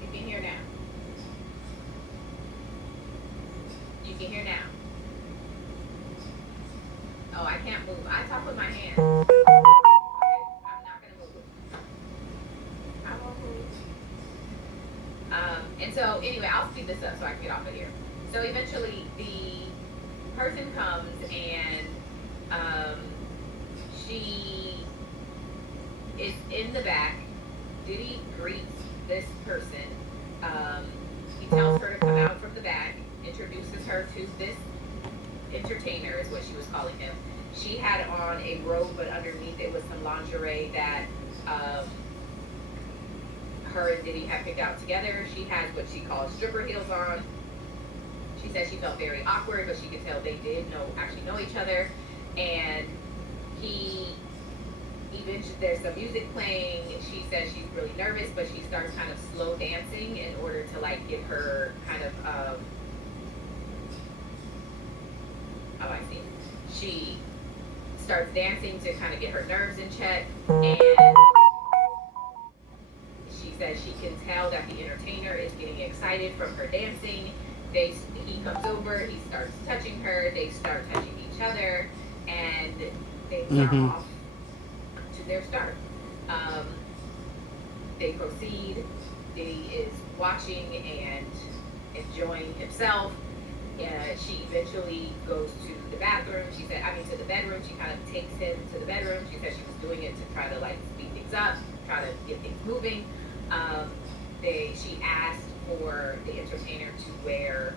You can hear now. You can hear now. Oh, I can't move. I talk with my hands. Okay, I'm not gonna move. I won't move. And so anyway, I'll speed this up so I can get off of here. So eventually the person comes and um, she is in the back. Diddy greets this person. He tells her to come out from the back, introduces her to this entertainer, is what she was calling him. She had on a robe, but underneath it was some lingerie that um, her and Diddy had picked out together. She has what she calls stripper heels on. She said she felt very awkward, but she could tell they did actually know each other. And he eventually, there's some music playing. She says she's really nervous, but she starts kind of slow dancing in order to like get her kind of oh, I see. She starts dancing to kind of get her nerves in check, and she says she can tell that the entertainer is getting excited from her dancing. He comes over, he starts touching her, they start touching each other, and they start off to their start. Um, they proceed. Diddy is watching and enjoying himself. She eventually goes to the bathroom. To the bedroom. She kind of takes him to the bedroom. She said she was doing it to try to like speed things up, try to get things moving. She asked for the entertainer to wear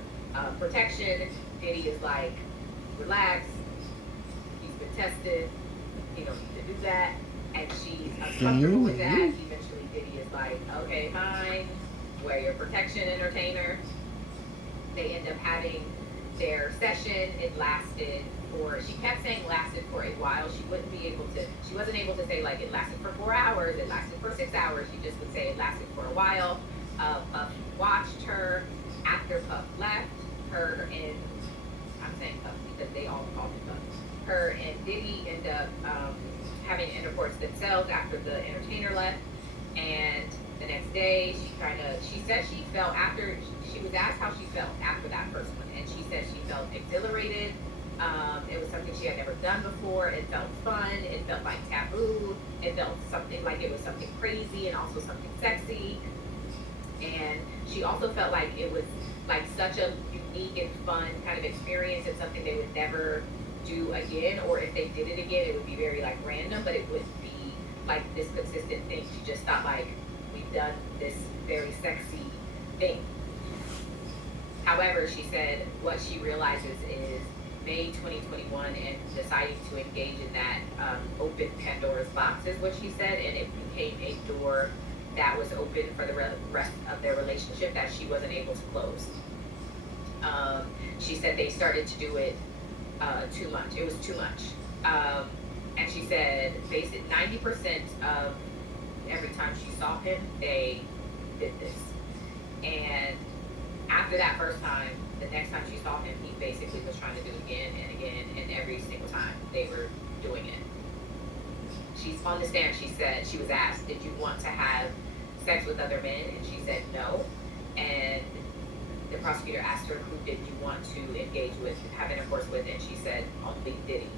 protection. Diddy is like, relax. He's been tested. He don't need to do that. And she's uncomfortable with that. Eventually, Diddy is like, okay, fine. Wear your protection, entertainer. They end up having their session. It lasted she kept saying lasted for a while. She wasn't able to say like it lasted for 4 hours, it lasted for 6 hours. She just would say it lasted for a while. Puff watched her after Puff left. Her and, I'm saying Puff because they all called him Puff. Her and Diddy end up having intercourse themselves after the entertainer left. And the next day, she said she felt after, she was asked how she felt after that first one. And she said she felt exhilarated. It was something she had never done before. It felt fun. It felt like taboo. It felt something like it was something crazy and also something sexy. And she also felt like it was like such a unique and fun kind of experience and something they would never do again. Or if they did it again, it would be very like random, but it wouldn't be like this consistent thing. She just thought like, we've done this very sexy thing. However, she said what she realizes is May 2021 and deciding to engage in that open Pandora's box is what she said, and it became a door that was open for the rest of their relationship that she wasn't able to close. She said they started to do it too much. It was too much. And she said basically 90% of every time she saw him, they did this. And after that first time, the next time she saw him, he basically was trying to do it again and again, and every single time they were doing it. She's on the stand. She said, she was asked, did you want to have sex with other men? And she said no. And the prosecutor asked her, who did you want to engage with, have intercourse with? And she said, only Diddy.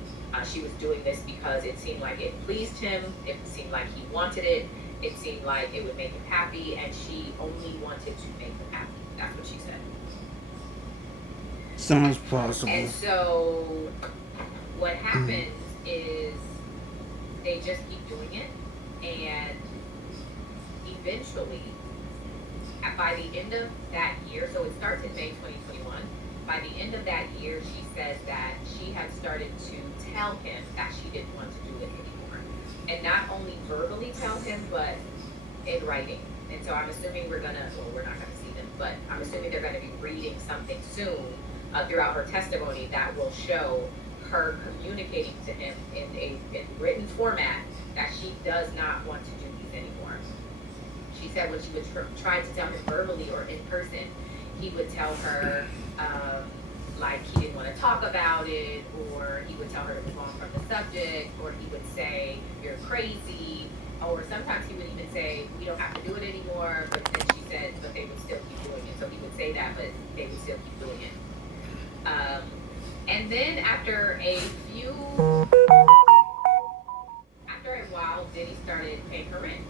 She was doing this because it seemed like it pleased him. It seemed like he wanted it. It seemed like it would make him happy, and she only wanted to make him happy. That's what she said. Sounds possible. And so what happens is they just keep doing it, and eventually, by the end of that year, so it starts in May 2021, by the end of that year, she says that she had started to tell him that she didn't want to do it anymore. And not only verbally tell him, but in writing. And so I'm assuming we're not gonna see them, but I'm assuming they're gonna be reading something soon throughout her testimony that will show her communicating to him in written format that she does not want to do these anymore. She said when she would try to tell him verbally or in person, he would tell her like he didn't want to talk about it, or he would tell her to move on from the subject, or he would say, you're crazy, or sometimes he would even say, we don't have to do it anymore, but then she said, but they would still keep doing it. So he would say that, but they would still keep doing it. And then after a while, Diddy started paying her rent.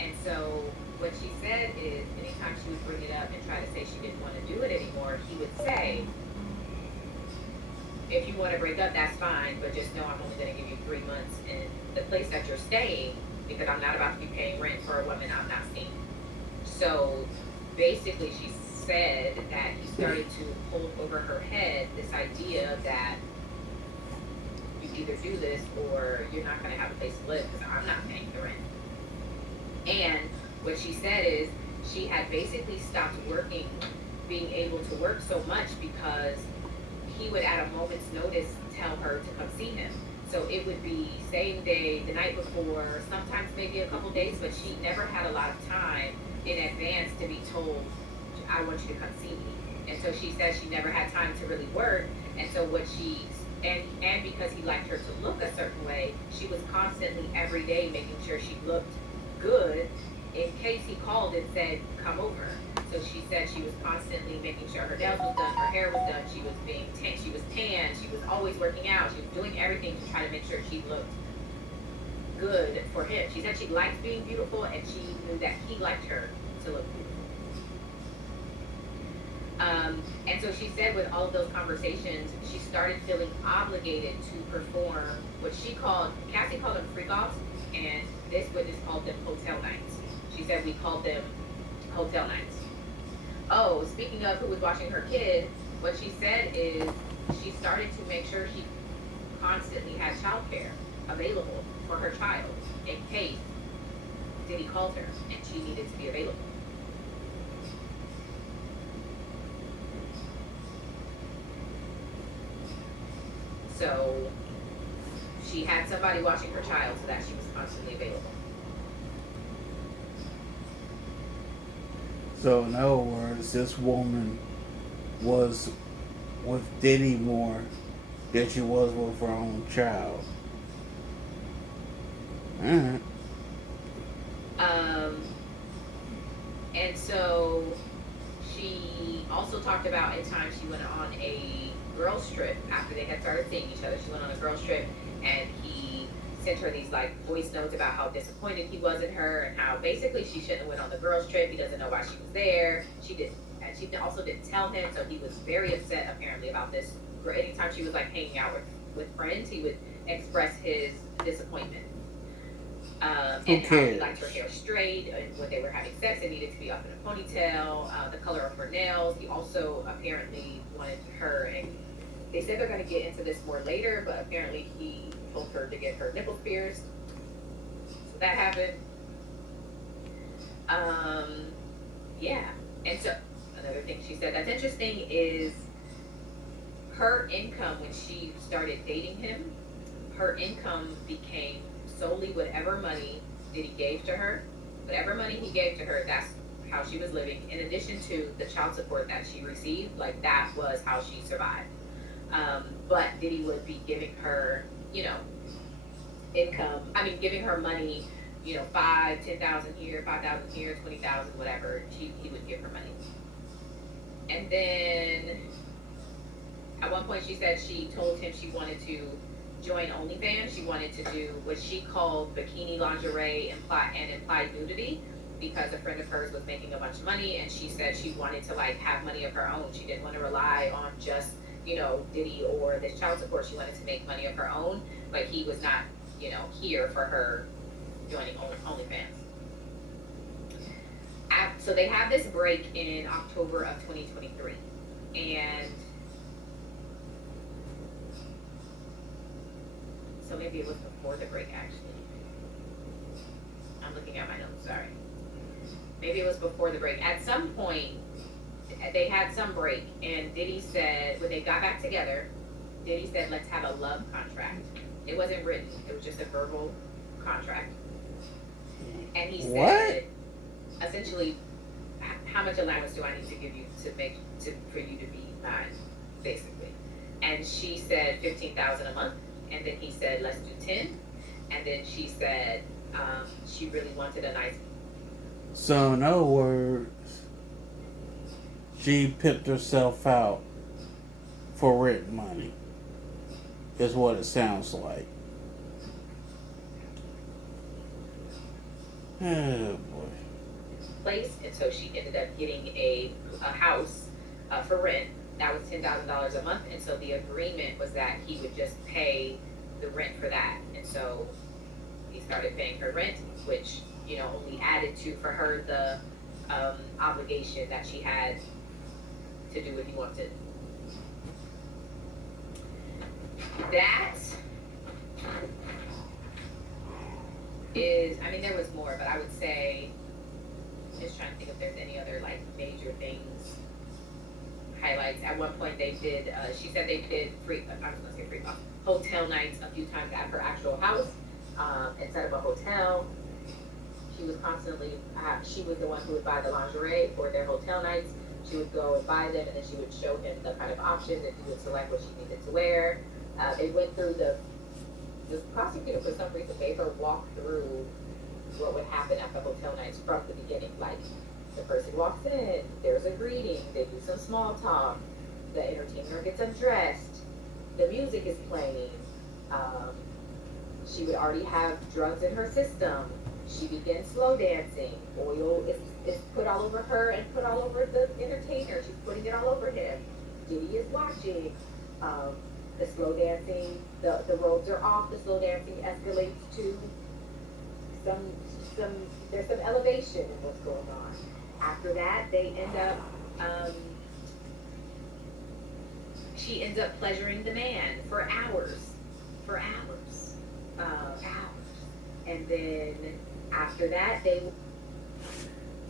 And so what she said is anytime she would bring it up and try to say she didn't want to do it anymore, he would say, if you want to break up, that's fine, but just know I'm only going to give you 3 months in the place that you're staying because I'm not about to be paying rent for a woman I'm not seeing. So basically she said that he started to hold over her head this idea that you either do this or you're not going to have a place to live because I'm not paying the rent. And what she said is she had basically stopped working, being able to work so much because he would at a moment's notice tell her to come see him. So it would be same day, the night before, sometimes maybe a couple days, but she never had a lot of time in advance to be told, I want you to come see me. And so she said she never had time to really work. And so what she and because he liked her to look a certain way, she was constantly every day making sure she looked good in case he called and said, come over. So she said she was constantly making sure her nails was done, her hair was done, she was being she was tan, she was always working out, she was doing everything to try to make sure she looked good for him. She said she liked being beautiful and she knew that he liked her to look beautiful. And so she said with all of those conversations, she started feeling obligated to perform what Cassie called them freak offs, and this witness called them hotel nights. She said we called them hotel nights. Oh, speaking of who was watching her kid, what she said is she started to make sure she constantly had childcare available for her child in case Diddy called her and she needed to be available. So she had somebody watching her child so that she was constantly available. So in other words, this woman was with Diddy more than she was with her own child. Alright. And so she also talked about in times she went on a girls trip after they had started seeing each other. She went on a girls trip and he sent her these like voice notes about how disappointed he was in her and how basically she shouldn't have went on the girls trip. He doesn't know why she was there. She didn't, and she also didn't tell him, so he was very upset apparently about this. Anytime she was like hanging out with friends, he would express his disappointment. And how he liked her hair straight, and when they were having sex, it needed to be up in a ponytail, the color of her nails. He also apparently wanted her, and they said they're going to get into this more later, but apparently he told her to get her nipples pierced. So that happened. Yeah. And so another thing she said that's interesting is her income when she started dating him, her income became solely whatever money Diddy gave to her. Whatever money he gave to her, that's how she was living. In addition to the child support that she received, like that was how she survived. But Diddy would be giving her, income. I mean, giving her money, 10,000 here, 5,000 here, 20,000, whatever. He would give her money. And then at one point she said she told him she wanted to join OnlyFans. She wanted to do what she called bikini lingerie and implied nudity because a friend of hers was making a bunch of money, and she said she wanted to like have money of her own. She didn't want to rely on just Diddy or this child support. She wanted to make money of her own, but he was not here for her joining OnlyFans. So they have this break in October of 2023, and so maybe it was before the break, actually. I'm looking at my notes, sorry. Maybe it was before the break. At some point, they had some break, and Diddy said, when they got back together, Diddy said, let's have a love contract. It wasn't written, it was just a verbal contract. And he said, essentially, how much allowance do I need to give you for you to be mine, basically? And she said $15,000 a month. And then he said, let's do 10. And then she said she really wanted a nice. So in other words, she pimped herself out for rent money. Is what it sounds like. Oh boy. Place, and so she ended up getting a house for rent. That was $10,000 a month, and so the agreement was that he would just pay the rent for that. And so he started paying her rent, which only added to for her the obligation that she had to do what he wanted. That is, I mean, there was more, but I would say, just trying to think if there's any other like major things, highlights. At one point they did, she said they did hotel nights a few times at her actual house, instead of a hotel. She was constantly, she was the one who would buy the lingerie for their hotel nights. She would go and buy them, and then she would show him the kind of options, and he would select what she needed to wear. They went through the prosecutor for some reason made her walk through what would happen at the hotel nights from the beginning. Like the person walks in, there's a greeting, they do some small talk, the entertainer gets undressed, the music is playing. Um, she would already have drugs in her system. She begins slow dancing. Oil is put all over her and put all over the entertainer. She's putting it all over him. Diddy is watching. Um, the slow dancing, the robes are off. The slow dancing escalates to some there's some elevation in what's going on. After that, they end up she ends up pleasuring the man for hours, hours, and then after that they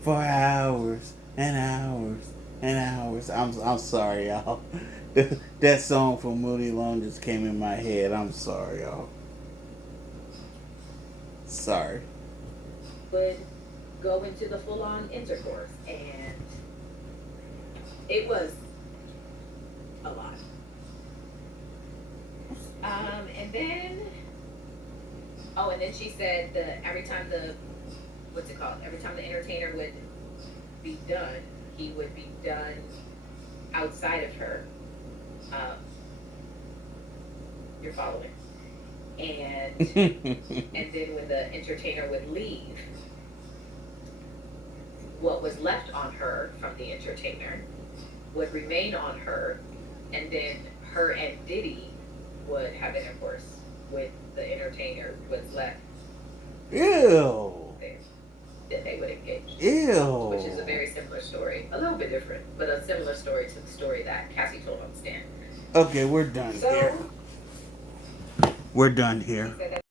For hours and hours and hours. I'm sorry, y'all. That song from Moody Long just came in my head. I'm sorry, y'all. Sorry. would go into the full-on intercourse, and it was a lot. And then, oh, and then she said that every time what's it called? Every time the entertainer would be done, he would be done outside of her. Um, you're following. And and then when the entertainer would leave, what was left on her from the entertainer would remain on her, and then her and Diddy would have intercourse with the entertainer, what's left Ew. there. Then they would engage. Ew. Which is a very similar story. A little bit different, but a similar story to the story that Cassie told on the stand. Okay, we're done So, here. We're done here. he said that